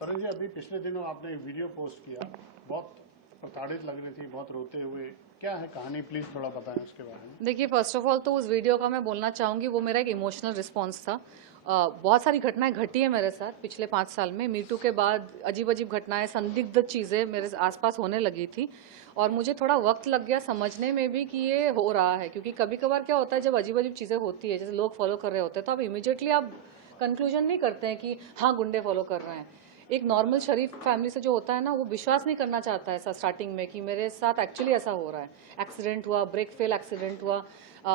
तरुण जी, अभी पिछले दिनों आपने एक वीडियो पोस्ट किया, बहुत प्रताड़ित लग रही थी, बहुत रोते हुए। क्या है कहानी, प्लीज थोड़ा बताएं उसके बारे में। देखिए, फर्स्ट ऑफ ऑल तो उस वीडियो का मैं बोलना चाहूंगी, वो मेरा एक इमोशनल रिस्पॉन्स था। बहुत सारी घटनाएं घटी है मेरे साथ पिछले 5 साल में। मीटू के बाद अजीब अजीब घटनाएं, संदिग्ध चीजें मेरे आसपास होने लगी थी और मुझे थोड़ा वक्त लग गया समझने में भी कि ये हो रहा है। क्योंकि कभी कभार क्या होता है, जब अजीब अजीब चीजें होती है, जैसे लोग फॉलो कर रहे होते हैं, तो आप इमीडिएटली आप कंक्लूजन नहीं करते हैं कि हाँ गुंडे फॉलो कर रहे हैं। एक नॉर्मल शरीफ फैमिली से जो होता है ना, वो विश्वास नहीं करना चाहता है ऐसा स्टार्टिंग में कि मेरे साथ एक्चुअली ऐसा हो रहा है। एक्सीडेंट हुआ, ब्रेक फेल एक्सीडेंट हुआ,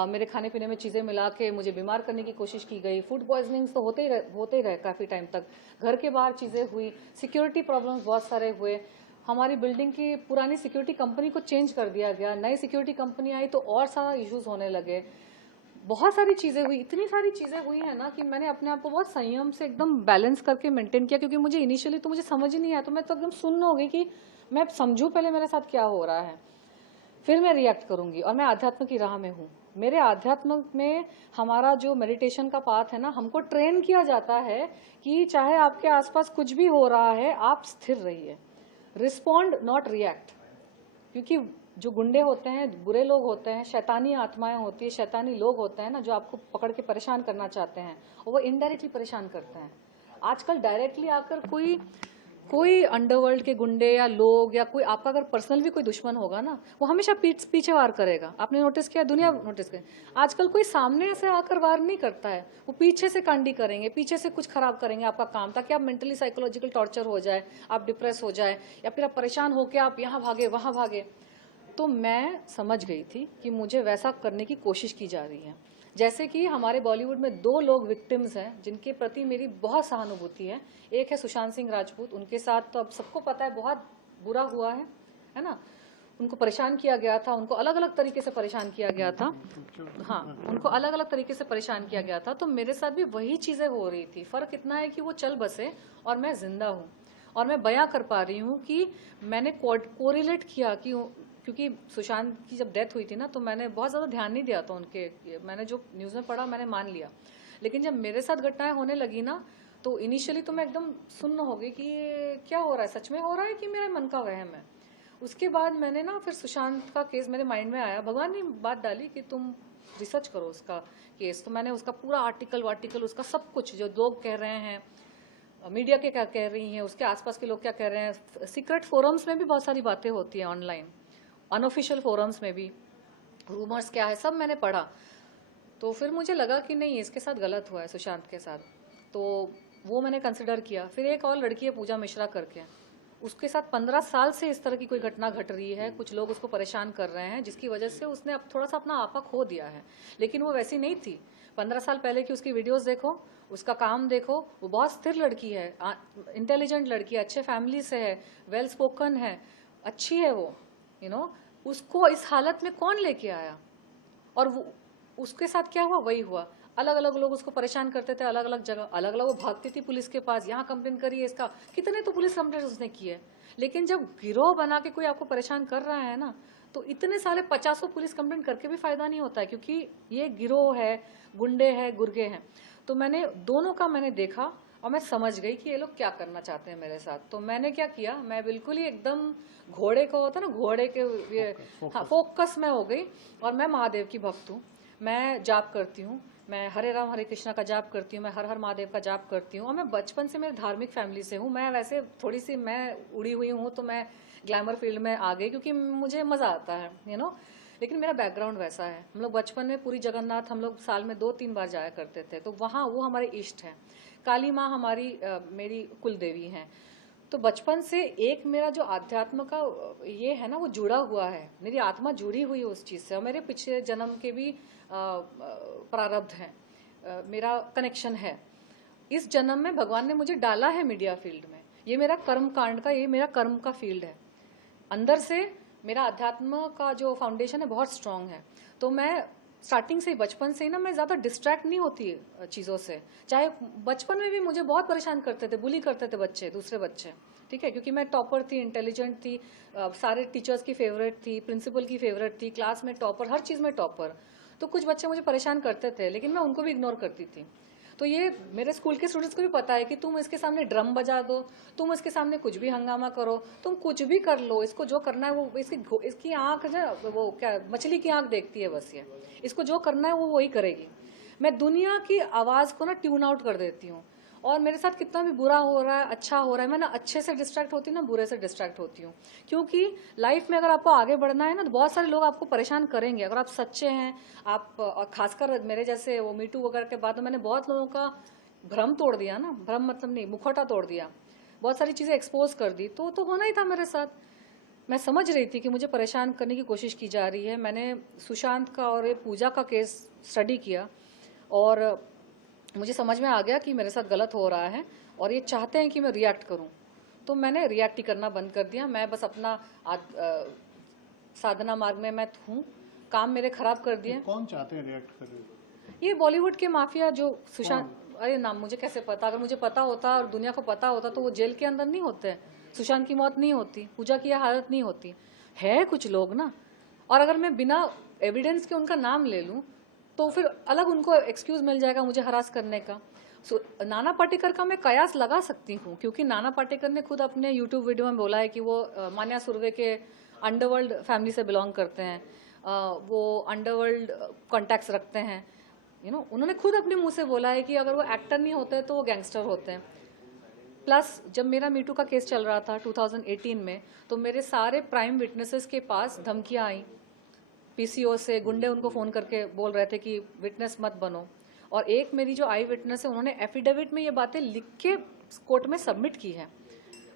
मेरे खाने पीने में चीज़ें मिला के मुझे बीमार करने की कोशिश की गई। फूड पॉइजनिंग तो होते ही रहे काफ़ी टाइम तक। घर के बाहर चीज़ें हुई, सिक्योरिटी प्रॉब्लम्स बहुत सारे हुए। हमारी बिल्डिंग की पुरानी सिक्योरिटी कंपनी को चेंज कर दिया गया, नई सिक्योरिटी कंपनी आई तो और सारा इश्यूज होने लगे। बहुत सारी चीज़ें हुई, इतनी सारी चीज़ें हुई है ना कि मैंने अपने आप को बहुत संयम से एकदम बैलेंस करके मेंटेन किया। क्योंकि मुझे इनिशियली तो मुझे समझ ही नहीं आया, तो मैं तो एकदम सुन्न हो गई कि मैं समझूं पहले मेरे साथ क्या हो रहा है, फिर मैं रिएक्ट करूंगी। और मैं आध्यात्म की राह में हूँ। मेरे आध्यात्म में हमारा जो मेडिटेशन का पाथ है ना, हमको ट्रेन किया जाता है कि चाहे आपके आसपास कुछ भी हो रहा है, आप स्थिर रहिए, रिस्पॉन्ड नॉट रिएक्ट। क्योंकि जो गुंडे होते हैं, बुरे लोग होते हैं, शैतानी आत्माएं होती है, शैतानी लोग होते हैं ना, जो आपको पकड़ के परेशान करना चाहते हैं, और वो इनडायरेक्टली परेशान करते हैं। आजकल डायरेक्टली आकर कोई कोई अंडरवर्ल्ड के गुंडे या लोग, या कोई आपका अगर पर्सनल भी कोई दुश्मन होगा ना, वो हमेशा पीछे वार करेगा। आपने नोटिस किया, दुनिया नोटिस करे, आजकल कोई सामने ऐसे आकर वार नहीं करता है, वो पीछे से कांडी करेंगे, पीछे से कुछ खराब करेंगे आपका काम, ताकि आप मेंटली साइकोलॉजिकल टॉर्चर हो जाए, आप डिप्रेस हो जाए, या फिर आप परेशान होकर आप यहाँ भागे वहां भागे। तो मैं समझ गई थी कि मुझे वैसा करने की कोशिश की जा रही है। जैसे कि हमारे बॉलीवुड में 2 लोग विक्टिम्स हैं जिनके प्रति मेरी बहुत सहानुभूति है। एक है सुशांत सिंह राजपूत, उनके साथ तो अब सबको पता है बहुत बुरा हुआ है ना। उनको परेशान किया गया था, उनको अलग अलग तरीके से परेशान किया गया था। हाँ, उनको अलग अलग तरीके से परेशान किया गया था। तो मेरे साथ भी वही चीजें हो रही थी। फर्क इतना है कि वो चल बसे और मैं जिंदा हूँ, और मैं बयां कर पा रही हूँ कि मैंने कोरिलेट किया कि, क्योंकि सुशांत की जब डेथ हुई थी ना, तो मैंने बहुत ज़्यादा ध्यान नहीं दिया था उनके, मैंने जो न्यूज़ में पढ़ा मैंने मान लिया। लेकिन जब मेरे साथ घटनाएं होने लगी ना, तो इनिशियली तो मैं एकदम सुन्न हो गई कि ये क्या हो रहा है, सच में हो रहा है कि मेरे मन का वहम है। उसके बाद मैंने ना, फिर सुशांत का केस मेरे माइंड में आया, भगवान ने बात डाली कि तुम रिसर्च करो उसका केस। तो मैंने उसका पूरा आर्टिकल उसका सब कुछ, जो लोग कह रहे हैं, मीडिया के क्या कह रही हैं, उसके आसपास के लोग क्या कह रहे हैं, सीक्रेट फोरम्स में भी बहुत सारी बातें होती हैं ऑनलाइन, अनऑफिशियल फोरम्स में भी रूमर्स क्या है, सब मैंने पढ़ा। तो फिर मुझे लगा कि नहीं, इसके साथ गलत हुआ है सुशांत के साथ। तो वो मैंने कंसिडर किया। फिर एक और लड़की है पूजा मिश्रा करके, उसके साथ 15 साल से इस तरह की कोई घटना घट रही है, कुछ लोग उसको परेशान कर रहे हैं, जिसकी वजह से उसने अब थोड़ा सा अपना आपा खो दिया है। लेकिन वो वैसी नहीं थी। 15 साल पहले की उसकी वीडियोस देखो, उसका काम देखो, वो बहुत स्थिर लड़की है, इंटेलिजेंट लड़की है, अच्छे फैमिली से है, वेल स्पोकन है, अच्छी है वो, उसको इस हालत में कौन लेके आया? और वो, उसके साथ क्या हुआ वही हुआ। अलग अलग लोग उसको परेशान करते थे, अलग अलग जगह, अलग अलग वो भागती थी पुलिस के पास, यहाँ कंप्लेन करिए इसका, कितने तो पुलिस कंप्लेन उसने की है। लेकिन जब गिरोह बना के कोई आपको परेशान कर रहा है ना, तो इतने सारे 50 पुलिस कंप्लेन करके भी फायदा नहीं होता है, क्योंकि ये गिरोह है, गुंडे हैं, गुर्गे हैं। तो मैंने दोनों का मैंने देखा, और मैं समझ गई कि ये लोग क्या करना चाहते हैं मेरे साथ। तो मैंने क्या किया, मैं बिल्कुल ही एकदम घोड़े को होता ना, घोड़े के ये, हाँ, फोकस में हो गई। और मैं महादेव की भक्त हूँ, मैं जाप करती हूँ, मैं हरे राम हरे कृष्णा का जाप करती हूँ, मैं हर हर महादेव का जाप करती हूँ। और मैं बचपन से मेरे धार्मिक फैमिली से हूँ। मैं वैसे थोड़ी सी मैं उड़ी हुई हूँ, तो मैं ग्लैमर फील्ड में आ गई क्योंकि मुझे मजा आता है, लेकिन मेरा बैकग्राउंड वैसा है। हम लोग बचपन में पूरी जगन्नाथ हम लोग साल में 2-3 बार जाया करते थे, तो वहाँ वो हमारे इष्ट हैं। काली माँ हमारी मेरी कुल देवी हैं। तो बचपन से एक मेरा जो आध्यात्म का ये है ना, वो जुड़ा हुआ है, मेरी आत्मा जुड़ी हुई है उस चीज से। और मेरे पिछले जन्म के भी प्रारब्ध हैं, मेरा कनेक्शन है। इस जन्म में भगवान ने मुझे डाला है मीडिया फील्ड में, ये मेरा कर्म कांड का, ये मेरा कर्म का फील्ड है। अंदर से मेरा अध्यात्म का जो फाउंडेशन है बहुत स्ट्रांग है। तो मैं स्टार्टिंग से ही, बचपन से ही ना, मैं ज्यादा डिस्ट्रैक्ट नहीं होती चीजों से। चाहे बचपन में भी मुझे बहुत परेशान करते थे, बुली करते थे बच्चे, दूसरे बच्चे, ठीक है, क्योंकि मैं टॉपर थी, इंटेलिजेंट थी, सारे टीचर्स की फेवरेट थी, प्रिंसिपल की फेवरेट थी, क्लास में टॉपर, हर चीज में टॉपर। तो कुछ बच्चे मुझे परेशान करते थे, लेकिन मैं उनको भी इग्नोर करती थी। तो ये मेरे स्कूल के स्टूडेंट्स को भी पता है कि तुम इसके सामने ड्रम बजा दो, तुम इसके सामने कुछ भी हंगामा करो, तुम कुछ भी कर लो, इसको जो करना है वो इसकी आंख जो वो क्या मछली की आंख देखती है बस, ये इसको जो करना है वो वही करेगी। मैं दुनिया की आवाज को ना ट्यून आउट कर देती हूँ, और मेरे साथ कितना भी बुरा हो रहा है अच्छा हो रहा है, मैं ना अच्छे से डिस्ट्रैक्ट होती हूँ ना बुरे से डिस्ट्रैक्ट होती हूँ। क्योंकि लाइफ में अगर आपको आगे बढ़ना है ना तो बहुत सारे लोग आपको परेशान करेंगे अगर आप सच्चे हैं। आप और खासकर मेरे जैसे वो मीटू वगैरह के बाद तो मैंने बहुत लोगों का भ्रम तोड़ दिया ना, भ्रम मतलब नहीं, मुखौटा तोड़ दिया, बहुत सारी चीजें एक्सपोज कर दी, तो होना ही था मेरे साथ। मैं समझ रही थी कि मुझे परेशान करने की कोशिश की जा रही है। मैंने सुशांत का और ये पूजा का केस स्टडी किया और मुझे समझ में आ गया कि मेरे साथ गलत हो रहा है और ये चाहते हैं कि मैं रिएक्ट करूं, तो मैंने रिएक्ट ही करना बंद कर दिया। मैं बस अपना साधना मार्ग में मैं हूँ, काम मेरे खराब कर दिए। कौन चाहते हैं रिएक्ट करें? ये बॉलीवुड के माफिया जो सुशांत, अरे नाम मुझे कैसे पता, अगर मुझे पता होता और दुनिया को पता होता तो वो जेल के अंदर नहीं होते, सुशांत की मौत नहीं होती, पूजा की हालत नहीं होती। है कुछ लोग ना, और अगर मैं बिना एविडेंस के उनका नाम ले लूं तो फिर अलग उनको एक्सक्यूज मिल जाएगा मुझे हरास करने का। नाना पाटेकर का मैं कयास लगा सकती हूँ, क्योंकि नाना पाटेकर ने खुद अपने यूट्यूब वीडियो में बोला है कि वो मान्या सुर्वे के अंडरवर्ल्ड फैमिली से बिलोंग करते हैं, वो अंडरवर्ल्ड कॉन्टैक्ट्स रखते हैं, उन्होंने खुद अपने मुंह से बोला है कि अगर वो एक्टर नहीं होते तो वो गैंगस्टर होते हैं। प्लस जब मेरा मीटू का केस चल रहा था 2018 में, तो मेरे सारे प्राइम विटनेसेस के पास धमकियां आई, पीसीओ से गुंडे उनको फोन करके बोल रहे थे कि विटनेस मत बनो। और एक मेरी जो आई विटनेस है उन्होंने एफिडेविट में ये बातें लिख के कोर्ट में सबमिट की है,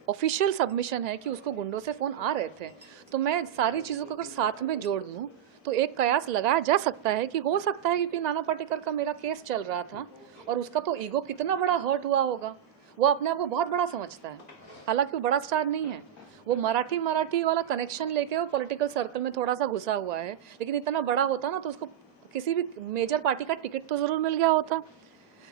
ऑफिशियल सबमिशन है कि उसको गुंडों से फोन आ रहे थे। तो मैं सारी चीजों को अगर साथ में जोड़ लूं तो एक कयास लगाया जा सकता है कि हो सकता है, क्योंकि नाना पाटेकर का मेरा केस चल रहा था और उसका तो ईगो कितना बड़ा हर्ट हुआ होगा, वो अपने आप को बहुत बड़ा समझता है, हालांकि वो बड़ा स्टार नहीं है, वो मराठी वाला कनेक्शन लेके वो पॉलिटिकल सर्कल में थोड़ा सा घुसा हुआ है। लेकिन इतना बड़ा होता ना तो उसको किसी भी मेजर पार्टी का टिकट तो जरूर मिल गया होता।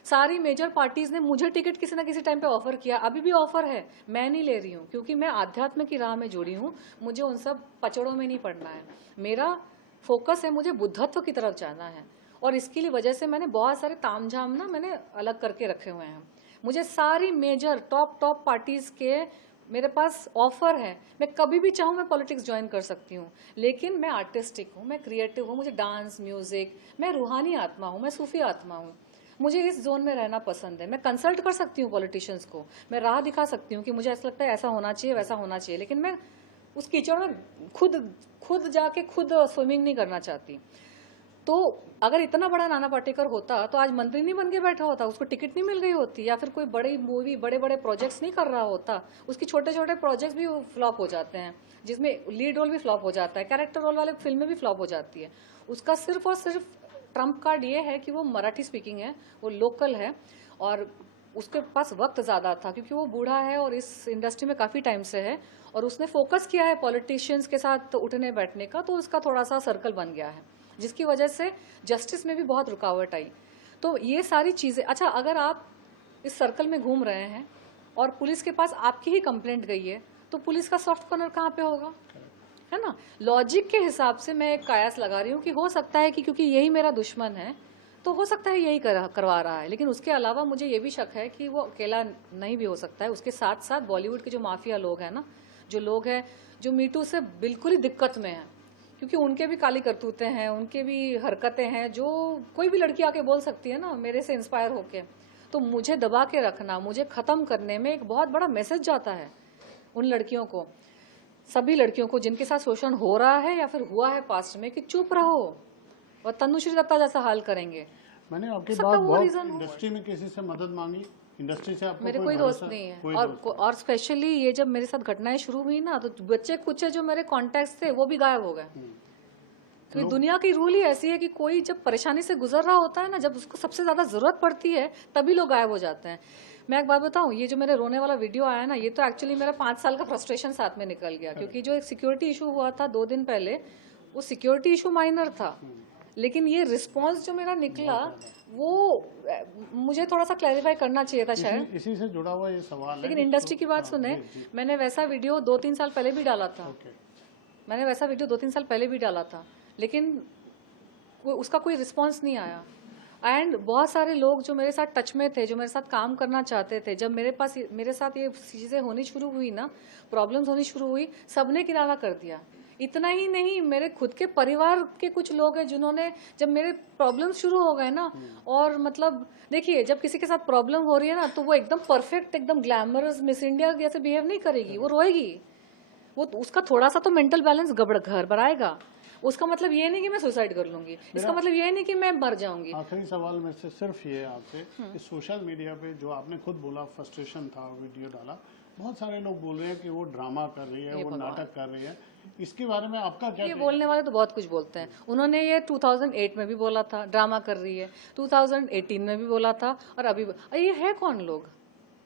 सारी मेजर पार्टीज ने मुझे टिकट किसी ना किसी टाइम पे ऑफर किया, अभी भी ऑफर है, मैं नहीं ले रही हूँ क्योंकि मैं आध्यात्म की राह में जुड़ी हूँ, मुझे उन सब पचड़ों में नहीं पड़ना है। मेरा फोकस है, मुझे बुद्धत्व की तरफ जाना है, और इसके लिए वजह से मैंने बहुत सारे तामझाम ना मैंने अलग करके रखे हुए हैं। मुझे सारी मेजर टॉप पार्टीज के मेरे पास ऑफर है, मैं कभी भी चाहूँ मैं पॉलिटिक्स ज्वाइन कर सकती हूँ, लेकिन मैं आर्टिस्टिक हूँ, मैं क्रिएटिव हूँ, मुझे डांस म्यूजिक, मैं रूहानी आत्मा हूँ, मैं सूफी आत्मा हूँ, मुझे इस जोन में रहना पसंद है। मैं कंसल्ट कर सकती हूँ पॉलिटिशियंस को, मैं राह दिखा सकती हूँ कि मुझे ऐसा लगता है ऐसा होना चाहिए वैसा होना चाहिए, लेकिन मैं उस कीचड़ में खुद जाके खुद स्विमिंग नहीं करना चाहती। तो अगर इतना बड़ा नाना पाटेकर होता तो आज मंत्री नहीं बन के बैठा होता, उसको टिकट नहीं मिल गई होती, या फिर कोई बड़ी मूवी बड़े बड़े प्रोजेक्ट्स नहीं कर रहा होता। उसके छोटे छोटे प्रोजेक्ट्स भी फ्लॉप हो जाते हैं, जिसमें लीड रोल भी फ्लॉप हो जाता है, कैरेक्टर रोल वाले फिल्में भी फ्लॉप हो जाती है। उसका सिर्फ और सिर्फ ट्रम्प कार्ड ये है कि वो मराठी स्पीकिंग है, वो लोकल है, और उसके पास वक्त ज़्यादा था क्योंकि वो बूढ़ा है और इस इंडस्ट्री में काफ़ी टाइम से है, और उसने फोकस किया है पॉलिटिशियंस के साथ उठने बैठने का, तो उसका थोड़ा सा सर्कल बन गया है, जिसकी वजह से जस्टिस में भी बहुत रुकावट आई। तो ये सारी चीज़ें, अच्छा अगर आप इस सर्कल में घूम रहे हैं और पुलिस के पास आपकी ही कंप्लेंट गई है तो पुलिस का सॉफ्ट कॉर्नर कहाँ पे होगा, है ना। लॉजिक के हिसाब से मैं एक कयास लगा रही हूँ कि हो सकता है कि क्योंकि यही मेरा दुश्मन है तो हो सकता है यही करवा रहा है, लेकिन उसके अलावा मुझे ये भी शक है कि वो अकेला नहीं भी हो सकता है। उसके साथ साथ बॉलीवुड के जो माफिया लोग हैं ना, जो लोग हैं जो मीटू से बिल्कुल ही दिक्कत में हैं, क्योंकि उनके भी काली करतूतें हैं, उनके भी हरकतें हैं जो कोई भी लड़की आके बोल सकती है ना मेरे से इंस्पायर होके। तो मुझे दबा के रखना, मुझे खत्म करने में एक बहुत बड़ा मैसेज जाता है उन लड़कियों को, सभी लड़कियों को जिनके साथ शोषण हो रहा है या फिर हुआ है पास्ट में, कि चुप रहो और तनुश्री दत्ता जैसा हाल करेंगे। मैंने आपकी बात बहुत इंडस्ट्री में किसी से मदद मांगी, इंडस्ट्री से आपको मेरे कोई दोस्त नहीं है, और स्पेशली ये जब मेरे साथ घटनाएं शुरू हुई ना तो बच्चे कुछ जो मेरे कॉन्टेक्ट थे वो भी गायब हो गए। क्योंकि दुनिया की रूल ही ऐसी है कि कोई जब परेशानी से गुजर रहा होता है ना, जब उसको सबसे ज्यादा जरूरत पड़ती है तभी लोग गायब हो जाते हैं। मैं एक बात बताऊं, ये जो मेरे रोने वाला वीडियो आया ना, ये तो एक्चुअली मेरा 5 साल का फ्रस्ट्रेशन साथ में निकल गया, क्योंकि जो एक सिक्योरिटी इशू हुआ था 2 दिन पहले, वो सिक्योरिटी इशू माइनर था, लेकिन ये रिस्पॉन्स जो मेरा निकला वो मुझे थोड़ा सा क्लैरिफाई करना चाहिए था शायद। इसी से जुड़ा हुआ ये सवाल है, लेकिन इंडस्ट्री की बात सुने, मैंने वैसा वीडियो 2-3 साल पहले भी डाला था, मैंने वैसा वीडियो 2-3 साल पहले भी डाला था, लेकिन उसका कोई रिस्पॉन्स नहीं आया। एंड बहुत सारे लोग जो मेरे साथ टच में थे, जो मेरे साथ काम करना चाहते थे, जब मेरे साथ ये चीजें होनी शुरू हुई ना, प्रॉब्लम्स होनी शुरू हुई, सबने किनारा कर दिया। इतना ही नहीं, मेरे खुद के परिवार के कुछ लोग हैं जिन्होंने, जब मेरे प्रॉब्लम शुरू हो गए ना, और मतलब देखिए जब किसी के साथ प्रॉब्लम हो रही है ना, तो वो एकदम परफेक्ट, एकदम ग्लैमरस मिस इंडिया जैसे बिहेव नहीं करेगी, वो रोएगी, वो उसका थोड़ा सा तो मेंटल बैलेंस घर बनाएगा। उसका मतलब ये नहीं कि मैं सुसाइड कर लूंगी, इसका मतलब ये नहीं कि मैं मर जाऊंगी। आखिरी सवाल मेरे से सिर्फ ये है आपसे कि सोशल मीडिया पे जो आपने खुद बोला फ्रस्ट्रेशन था, वीडियो डाला, बहुत सारे लोग बोल रहे हैं कि वो ड्रामा कर रही है, वो नाटक कर रही है, इसके बारे में आपका क्या? ये बोलने वाले तो बहुत कुछ बोलते हैं। उन्होंने ये 2008 में भी बोला था ड्रामा कर रही है, 2018 में भी बोला था, और अभी ये है कौन लोग,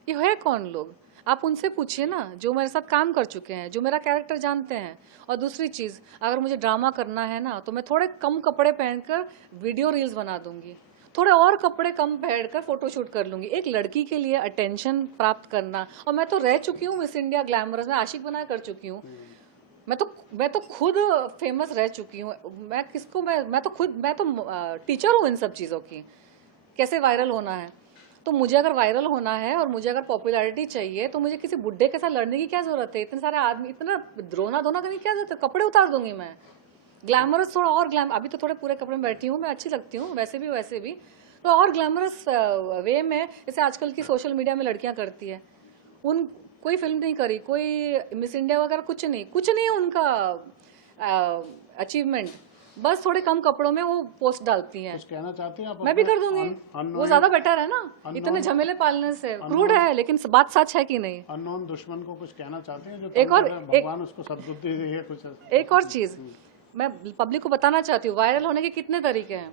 ये है कौन लोग? आप उनसे पूछिए ना, जो मेरे साथ काम कर चुके हैं, जो मेरा कैरेक्टर जानते हैं। और दूसरी चीज, अगर मुझे ड्रामा करना है ना, तो मैं थोड़े कम कपड़े पहनकर वीडियो रील्स बना दूंगी, थोड़े और कपड़े कम पहनकर फोटोशूट कर लूंगी। एक लड़की के लिए अटेंशन प्राप्त करना, और मैं तो रह चुकी हूँ मिस इंडिया ग्लैमरस में, आशिक बना कर चुकी हूँ। मैं तो खुद फेमस रह चुकी हूँ। मैं तो टीचर हूँ इन सब चीजों की, कैसे वायरल होना है। तो मुझे अगर वायरल होना है और मुझे अगर पॉपुलैरिटी चाहिए, तो मुझे किसी बुड्ढे के साथ लड़ने की क्या जरूरत है? इतने सारे आदमी, इतना रोना धोना करने की क्या जरूरत है? कपड़े उतार दूंगी मैं, ग्लैमरस थोड़ा और अभी तो थोड़े पूरे कपड़े में बैठी हूँ, मैं अच्छी लगती हूँ वैसे भी तो और ग्लैमरस वे में, जैसे आजकल की सोशल मीडिया में लड़कियां करती है। कोई फिल्म नहीं करी, कोई मिस इंडिया वगैरह कुछ नहीं है उनका अचीवमेंट, बस थोड़े कम कपड़ों में वो पोस्ट डालती हैं। कुछ कहना चाहती हैं आप? मैं भी कर दूंगी, वो ज्यादा बेटर है ना, इतने झमेले पालने से। क्रूड है, लेकिन बात सच है कि नहीं? अननोन दुश्मन को कुछ कहना चाहते हैं? जो एक और भगवान उसको सद्बुद्धि दे है कुछ। एक और चीज मैं पब्लिक को बताना चाहती हूँ, वायरल होने के कितने तरीके हैं।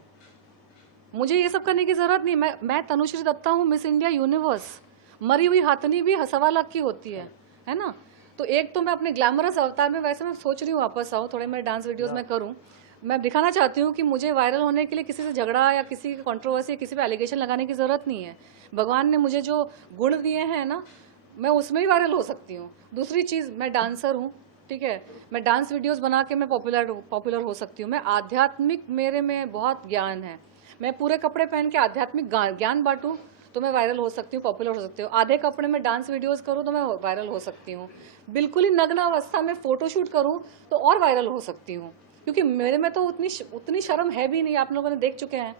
मुझे ये सब करने की जरूरत नहीं। मैं तनुश्री दत्ता हूँ, मिस इंडिया यूनिवर्स। मरी हुई हाथनी भी 1.25 लाख की होती है ना? तो एक तो मैं अपने ग्लैमरस अवतार में, वैसे मैं सोच रही हूँ वापस आऊँ, थोड़े मैं डांस वीडियोस में करूँ। मैं दिखाना चाहती हूँ कि मुझे वायरल होने के लिए किसी से झगड़ा या किसी की कंट्रोवर्सी या किसी पे एलिगेशन लगाने की जरूरत नहीं है। भगवान ने मुझे जो गुण दिए हैं ना, मैं उसमें ही वायरल हो सकती हूँ। दूसरी चीज, मैं डांसर हूँ, ठीक है, मैं डांस वीडियोस बना के मैं पॉपुलर हो सकती हूँ। मैं आध्यात्मिक, मेरे में बहुत ज्ञान है। मैं पूरे कपड़े पहन के आध्यात्मिक ज्ञान बांटूं तो मैं वायरल हो सकती हूँ, पॉपुलर हो सकती हूँ। आधे कपड़े में डांस वीडियोस करूँ तो मैं वायरल हो सकती हूँ। बिल्कुल ही नग्न अवस्था में फोटोशूट करूँ तो और वायरल हो सकती हूँ, क्योंकि मेरे में तो उतनी शर्म है भी नहीं, आप लोगों ने देख चुके हैं।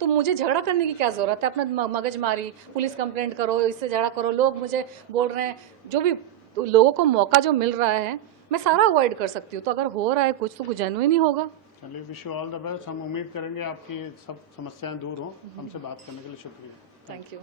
तो मुझे झगड़ा करने की क्या जरूरत है? अपना मगजमारी, पुलिस कंप्लेंट करो, इससे झगड़ा करो, लोग मुझे बोल रहे हैं, जो भी तो लोगों को मौका जो मिल रहा है, मैं सारा अवॉइड कर सकती हूँ। तो अगर हो रहा है कुछ, तो जेन्युइन ही होगा। चलिए, wish you all the best. हम उम्मीद करेंगे आपकी सब समस्याएं दूर हों। हमसे बात करने के लिए शुक्रिया। Thank you.